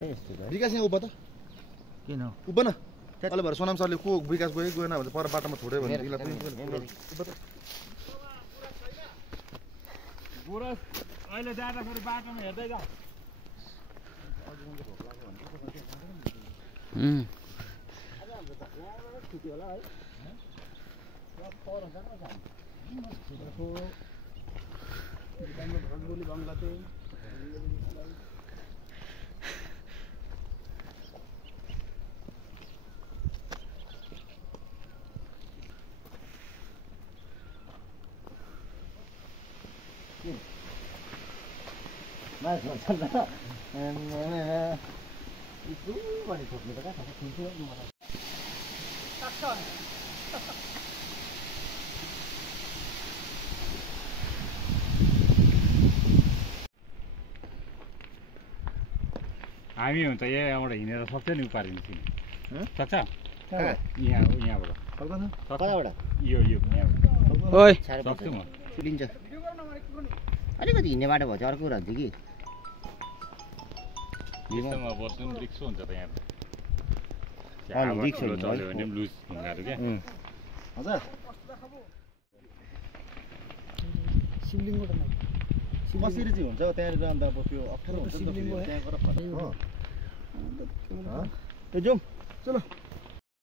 विकास यहाँ उभा त किन उभा न अलि भएर सोनाम सरले को विकास गयो गएन भने पर बाटोमा छोड्यो भने उभा त गुरस अहिले जाँदाखेरि बाटोमा हेर्दै जा Mas masalah itu mana tu kita kan tak kunci mana. Takkan. हामी हुन्छ यहाँबाट हिँडेर सक्छ नि उपारिन्छ सक्छ यहाँबाट सक्दैन कताबाट यो ओइ सक्छु म सुलिन्छ अलिकति हिँड्ने बाटो भन्छ अर्को कुरा हुन्छ कि यस्तोमा बस्नु पनि रिक्स हुन्छ त यहाँ रिक्स हुन्छ चल्यो भने पनि लुज ढुङ्गाहरू क्या हजुर सिमलिङबाट नै कसरी चाहिँ हुन्छ त्यहाँनिर अन्त अब त्यो अप्ठ्यारो हुन्छ नि त त्यहाँ गएर जाउँ चलो